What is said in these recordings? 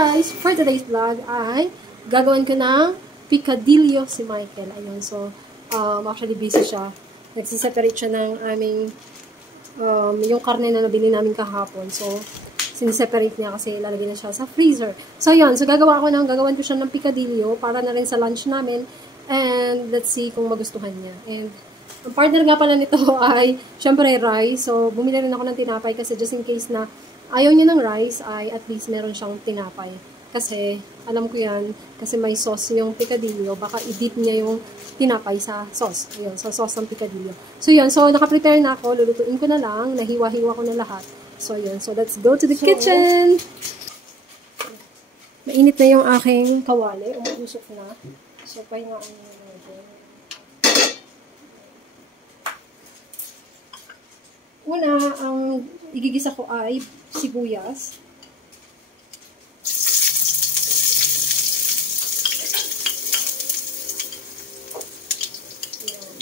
guys, for today's vlog ay gagawin ko ng picadillo si Michael. Ayun, so actually busy siya. Nagsiseparate siya ng aming yung karne na nabili namin kahapon. So siniseparate niya kasi ilalagay na siya sa freezer. So yun, so gagawan ko siya ng picadillo para na rin sa lunch namin. And let's see kung magustuhan niya. And ang partner nga pala nito ay syempre rice. So bumili rin ako ng tinapay kasi just in case na ayaw niya ng rice, ay at least meron siyang tinapay. Kasi, alam ko yan, kasi may sauce yung picadillo, baka i-dip niya yung tinapay sa sauce. Ayun, sa sauce ng picadillo. So, yun. So, naka-prepare na ako. Lulutuin ko na lang. Nahiwa-hiwa ko na lahat. So, yun. So, let's go to the kitchen! Mainit na yung aking kawali. Umuusok na. So, pahingaan na natin. Una, ang igigisa ko ay sibuyas. Ayan.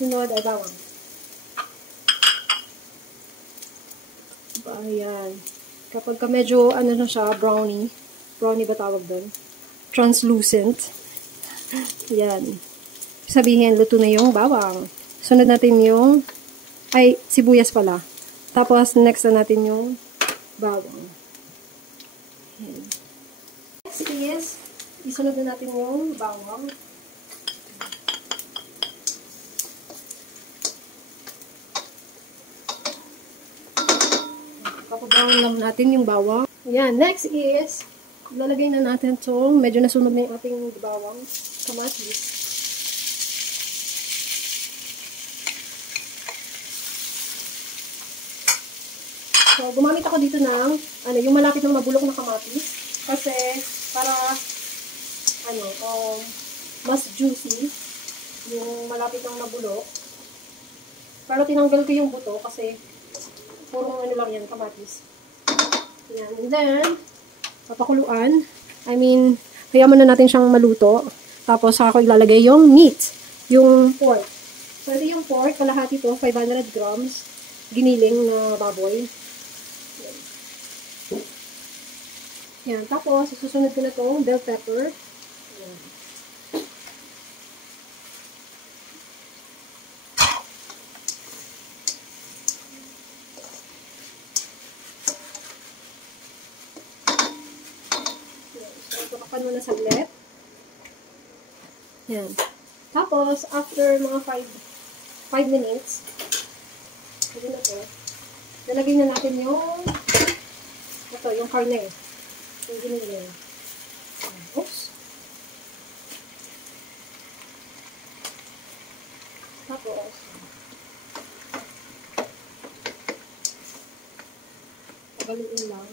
Sunod ay bawang. Ayan. Kapag ka medyo, ano na siya, brownie ba tawag doon? Translucent. Ayan. Sabihin, luto na yung bawang. Sunod natin yung ay, sibuyas pala. Tapos, next na natin yung bawang. Ayan. Next is, isunod na natin yung bawang. Kapag-brown lang natin yung bawang. Ayan. Next is, lalagay na natin itong, medyo nasunod na yung ating bawang, kamatis. So, gumamit ako dito ng, yung malapit ng mabulok na kamatis. Kasi, para, mas juicy. Yung malapit ng mabulok. Pero tinanggal ko yung buto kasi, puro lang yan, kamatis. Yan. And then, papakuluan. Kaya muna natin siyang maluto. Tapos, saka ko ilalagay yung meat. Yung pork. So, ito yung pork. Kalahati to, 500 grams. Giniling na baboy. Yan. Tapos, susunod ko na itong bell pepper. Yan. So, ito kapan muna saglit. Yan. Tapos, after mga 5 minutes, ito na ito, lalagyan na natin yung yung karne. Yung giniling. Oops. Tapos, pagaluin lang.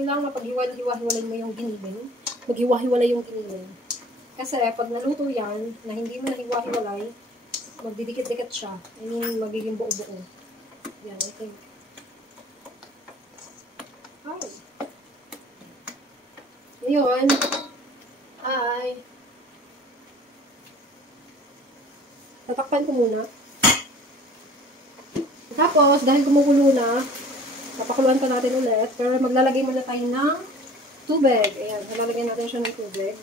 Kailangan mapag-hiwa-hiwalay mo yung giniling. Maghiwa-hiwalay yung giniling. Kasi pag naluto yan, na hindi mo nahiwa-hiwalay, magdidikit-dikit siya. Magiging buo-buo. Yan, I think. Ay. Ngayon, ay tatakpan ko muna. Tapos, dahil kumukulo na, papakuluan pa natin ulit. Pero maglalagay muna tayo ng tubig. Ayan, lalagay natin siya ng tubig.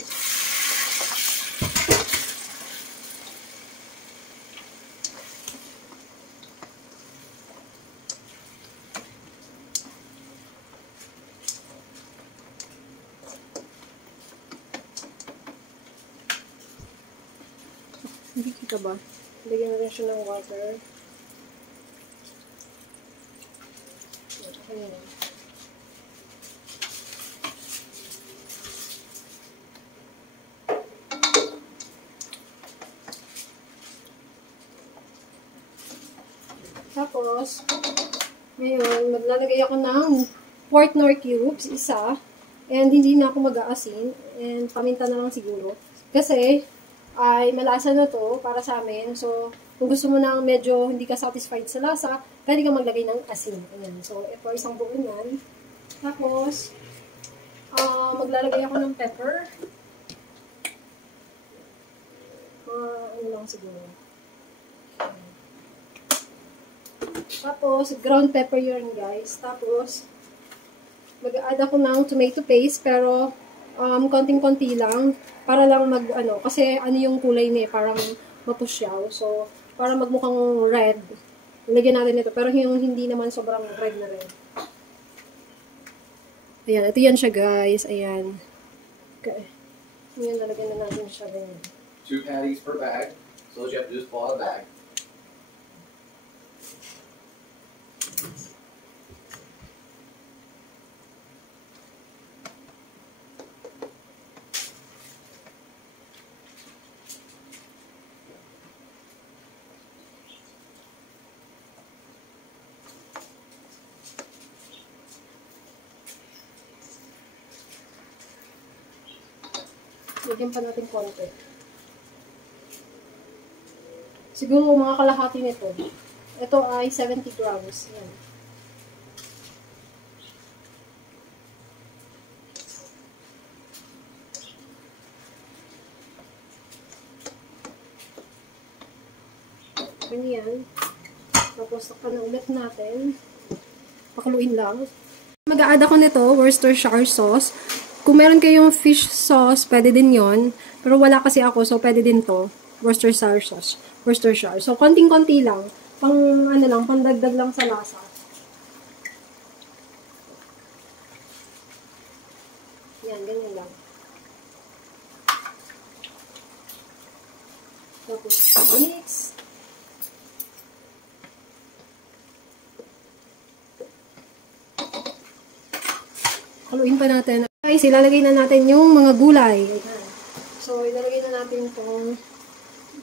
Hindi kita ba? Lagyan natin siya ng water. Ayan. Tapos, ngayon, maglalagay ako ng pork nor cubes, isa. And hindi na ako mag-aasin. And paminta na lang siguro. Kasi, ay malasa na to para sa amin. So, kung gusto mo nang medyo hindi ka satisfied sa lasa, pwede kang maglagay ng asin. Ayan. So, ito isang buo yan. Tapos, maglalagay ako ng pepper. Ano lang siguro. Tapos, ground pepper yun, guys. Tapos, mag-add ako ng tomato paste, pero konting-konti lang. Para lang kasi yung kulay niya, parang mapusyaw. So, para magmukhang red. Lagyan natin ito. Pero yung hindi naman sobrang red na red. Ayan, ito yan siya, guys. Ayan. Okay. Ayan, nalagyan na natin siya. Ganyan. 2 patties per bag. So what you have to do is pull out a bag. Lagyan pa natin konti. Siguro mga kalahati nito. Ito ay 70 grams. Yan. Ganyan. Tapos takpan na ulit natin. Pakuluin lang. Mag-a-add ako nito, Worcestershire sauce. Kung meron kayong fish sauce, pwede din yon. Pero wala kasi ako, so pwede din to. Worcestershire sauce. Worcestershire. So, konting-konti lang. Pandagdag lang sa lasa. Yan, ganyan lang. Tapos, mix. Haluin pa natin. Guys, ilalagay na natin yung mga gulay. So, ilalagay na natin itong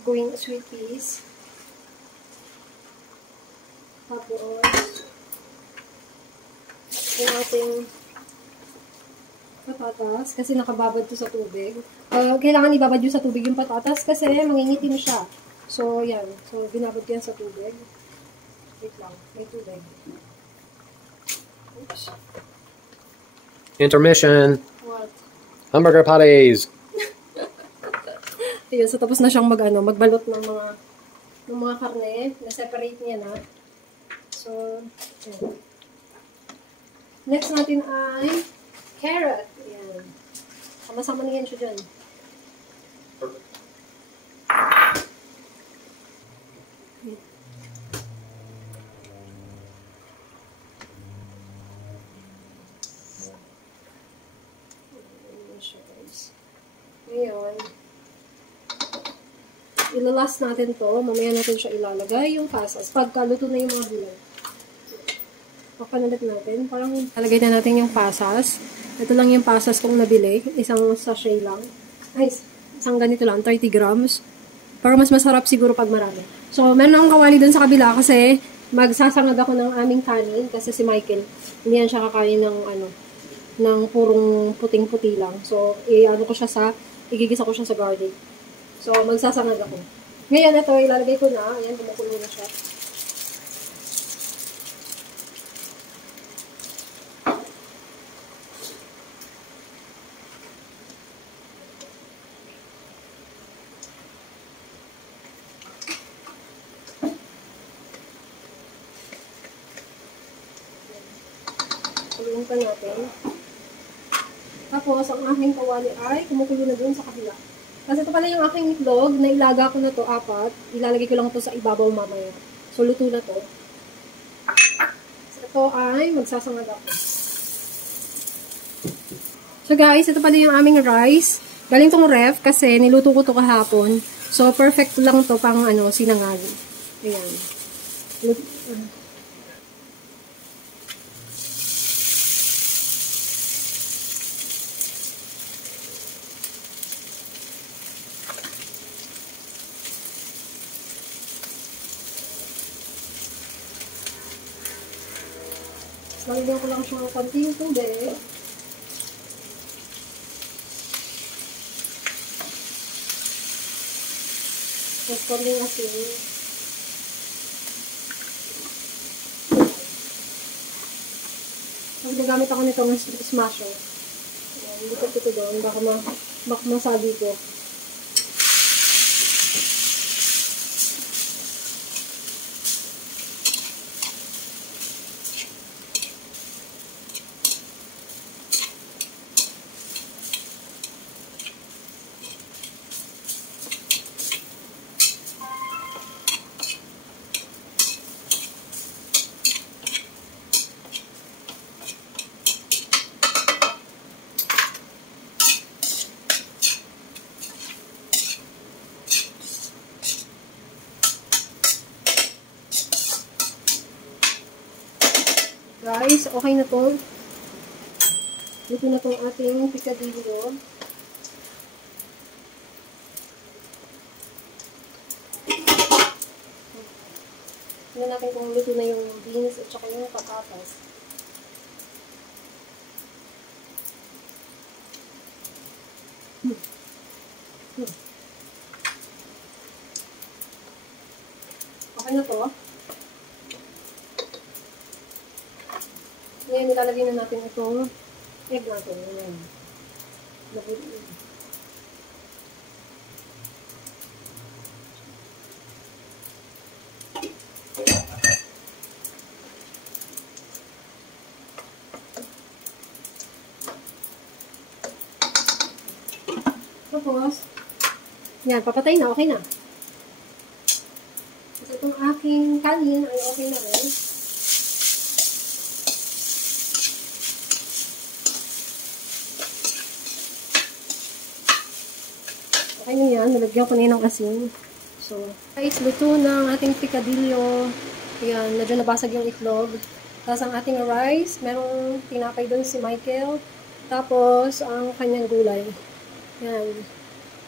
green sweet peas. Tapos, yung ating patatas. Kasi nakababad to sa tubig. Kailangan ibabad yun sa tubig yung patatas kasi mangingitim siya. So, yan. So, binabad yan sa tubig. Wait lang. May tubig. Oops. Intermission. What? Hamburger patties. Ayun, so tapos na siyang magbalot ng mga karne. Na-separate niya na. So, ayan. Next natin ay carrot. Ayan. Sama-sama na yan siya dyan. Ngayon, ilalas natin to. Mamaya natin siya ilalagay yung pasas. Pagkaluto na yung mga gulay. Papanulit natin. Parang lalagay na natin yung pasas. Ito lang yung pasas kong nabili. Isang sachet lang. Ay, isang ganito lang. 30 grams. Para mas masarap siguro pag marami. So, meron akong kawali dun sa kabila kasi magsasangag ako ng aming kanin. Kasi si Michael, hindi yan siya kakain ng purong puting-puti lang. So, igigisa ko siya sa garlic. So, magsasangag ako. Ngayon, ito, ilalagay ko na. Ayan, kumukulo na siya. Kuloyin pa natin. Tapos, ang aking kawali ay kumukulo na dun sa kabila. Kasi ito pala yung aking itlog, na ilaga ko na to 4. Ilalagay ko lang to sa ibabaw mamaya. So, luto na to. So, ito ay magsasangag ako. So, guys, ito pala yung aming rice. Galing tong ref kasi niluto ko to kahapon. So, perfect lang to pang sinangag. Ayan. Lalagyan ko lang siya ng konting tubig. Tapos konting asin. Tapos gagamit ako nitong smasher. Hindi ko ito doon. Baka masabi ko. Guys, okay na to. Ito na tong ating picadillo. Tignan natin kung luto na yung beans at saka yung patatas. Okay na to. Ngayon, ilalagay na natin itong egg natin. Ayan. Tapos, yan, papatay na, okay na. Kasi itong aking kanin ay okay na rin. Okay na yan, nalagyan ko na ng asin. So, guys, luto ng ating picadillo. Yan, medyo nabasag yung itlog. Tapos ang ating rice, merong tinapay doon si Michael. Tapos, ang kanyang gulay. Yan.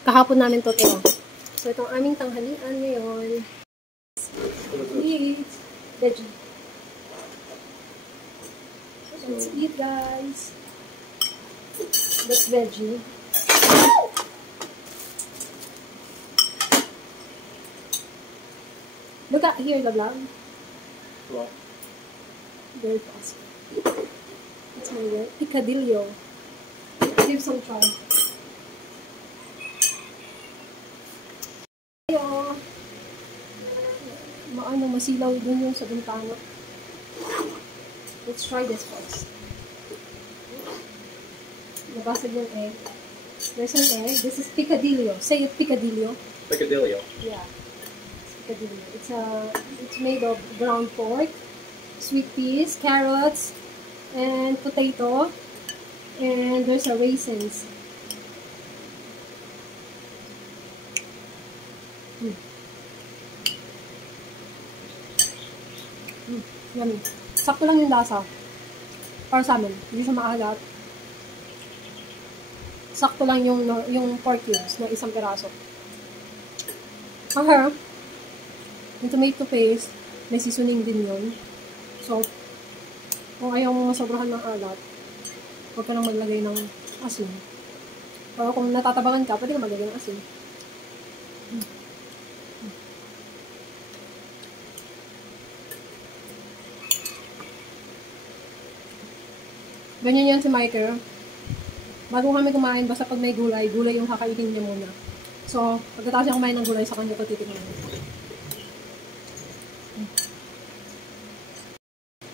Kahapon namin to tira. So, itong aming tanghalian ngayon. Eat! Veggie. Let's eat, guys. That's veggie. Look at here, the vlog. What? Very fast. That's my word. Picadillo. Give some try. Ayo. Maano, masilaw dun yung sa bintana. Let's try this first. Nabasag yung egg. There's an egg. This is picadillo. Say it, picadillo. Picadillo. Yeah. It's made of ground pork, sweet peas, carrots, and potato, and there's a raisins. Yummy. Sakto lang yung lasa. Para sa amin, hindi siya maalat. Sakto lang yung pork cubes na isang piraso. Okay. Yung tomato paste, may seasoning din yun. So, kung ayaw mo masobrahan ng alat, huwag ka nang maglagay ng asin. Pero kung natatabangan ka, pwede ka maglagay ng asin. Ganyan yan si Michael. Bago kami kumain, basta pag may gulay, gulay yung kakainin niya muna. So, pagkatapos niya kumain ng gulay, sa kanya ito titignan.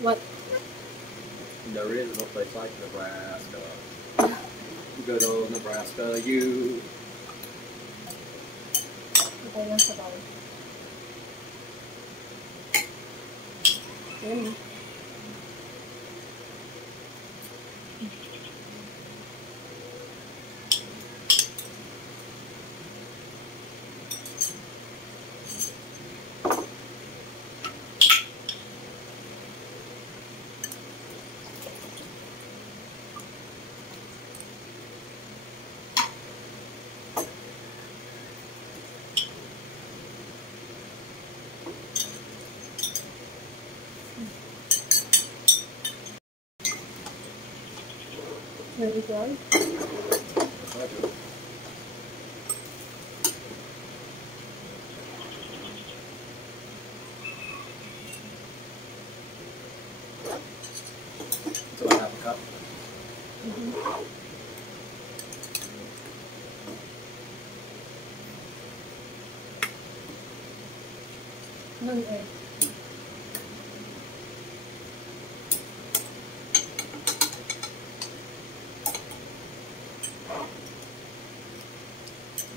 What? There is no place like Nebraska. Good old Nebraska, you. Okay lang sa bawal. Ayan. There we go. cup. Non-egg.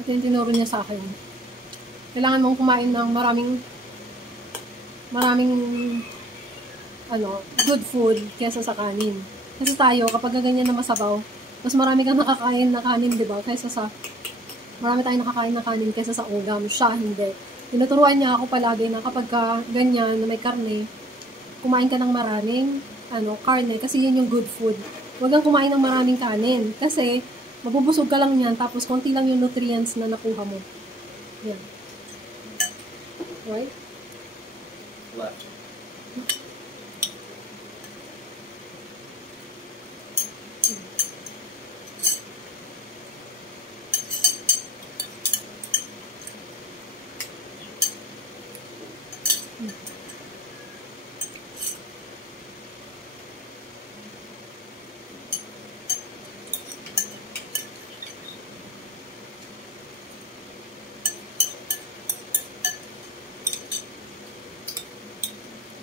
Ito yung tinuro niya sa akin. Kailangan mong kumain ng maraming good food kaysa sa kanin. Kasi tayo, kapag ganyan na masabaw, mas marami kang nakakain na kanin, di ba? Marami tayong nakakain na kanin kaysa sa ulam. Siya, hindi. Tinuturuan niya ako palagi na kapag ganyan, na may karne, kumain ka ng maraming karne, kasi yun yung good food. Huwag kang kumain ng maraming kanin, kasi mabubusog ka lang yan, tapos konti lang yung nutrients na nakuha mo. Yan. Right? Left.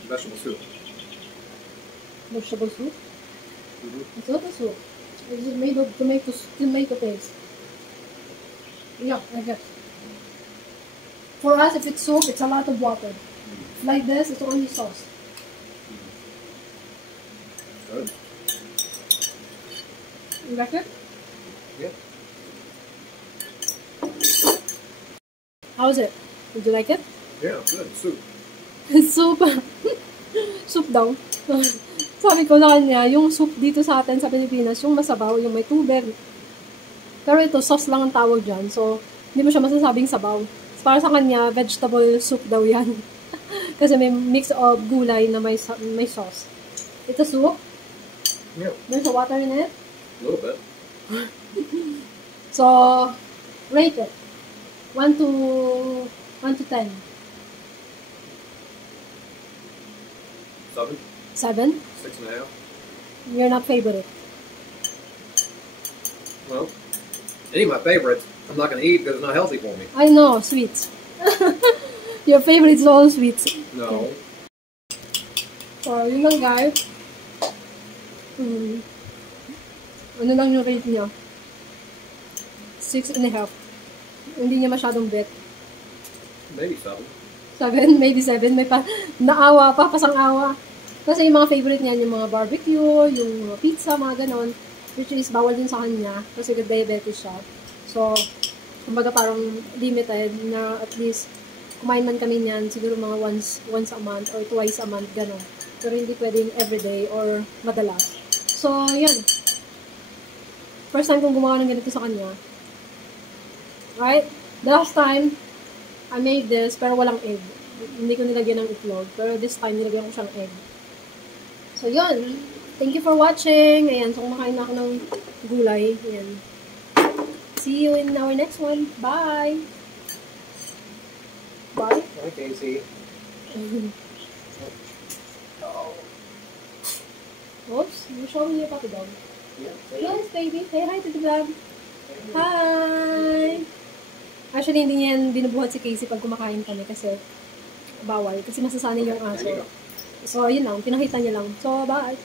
Vegetable soup. Vegetable soup? Mm-hmm. It's not a soup. It's just made of tomato paste. Yeah, I guess. For us, if it's soup, it's a lot of water. Like this, it's only sauce. Good. You like it? Yeah. How's it? Did you like it? Yeah, good. Soup. Soup. Soup daw. Sabi ko na kanya, yung soup dito sa atin sa Pilipinas, yung masabaw, yung may tubig. Pero ito, sauce lang ang tawag dyan. So, hindi mo siya masasabing sabaw. Para sa kanya, vegetable soup daw yan. Kasi may mix of gulay na may sauce. It's a soup. Yeah. There's a water in it. A little bit. So, rate it. 1 to 10. 7. 7? 6.5. You're not favorite. Well, any of my favorites, I'm not going to eat because it's not healthy for me. I know, sweets. Your favorite is all sweets. No. So, yun lang guys. Ano lang yung rate niya? 6.5. Hindi niya masyadong bet. Maybe 7. 7, maybe 7. May naawa pa, pasang-awa. Kasi yung mga favorite niya, yung mga barbecue, yung mga pizza, mga ganon. Which is, bawal din sa kanya. Kasi diabetes siya. So, kumbaga parang limited na at least kumain man kami niyan, siguro mga once a month or twice a month, ganon. Pero hindi pwedeng everyday or madalas. So, yan. First time kong gumawa ng ganito sa kanya. Right? The last time, I made this, pero walang egg. Hindi ko nilagyan ng itlog. Pero this time, nilagyan ko siyang egg. So, yun. Thank you for watching. Ayan, so kumakain na ako ng gulay. Ayan. See you in our next one. Bye! Bye! Hi, Casey. Oops, you show me your puppy dog. Yeah. Yes, baby. Say hi to the vlog. Hi! Actually, hindi niyan binubuhat si Casey pag kumakain kami kasi bawal. Kasi masasanay yung aso. So, yun lang. Pinakita niya lang. So, bye!